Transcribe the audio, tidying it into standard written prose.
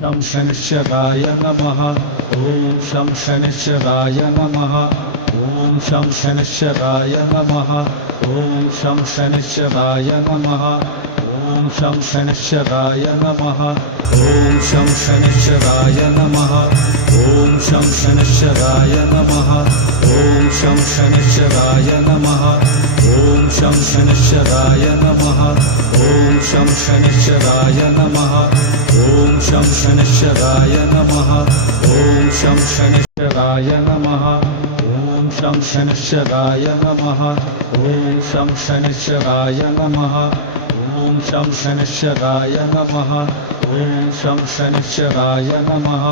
शं शनिश्चराय नमः। ॐ शं शनिश्चराय नमः। ॐ शं शनिश्चराय नमः। ॐ शं शनिश्चराय नमः। ॐ शं शनिश्चराय नमः। ॐ शं शनिश्चराय नमः। ॐ शं शनिश्चराय नमः। ॐ शं शनिश्चराय नमः। ॐ शं शनिश्चराय नमः। ॐ शं शनिश्चराय नमः। ॐ शं शनिश्चराय नमः। ॐ शं शनिश्चराय नमः। ॐ शं शनिश्चराय नमः। ॐ शं शनिश्चराय नमः। ॐ शं शनिश्चराय नमः। ॐ शं शनिश्चराय नमः।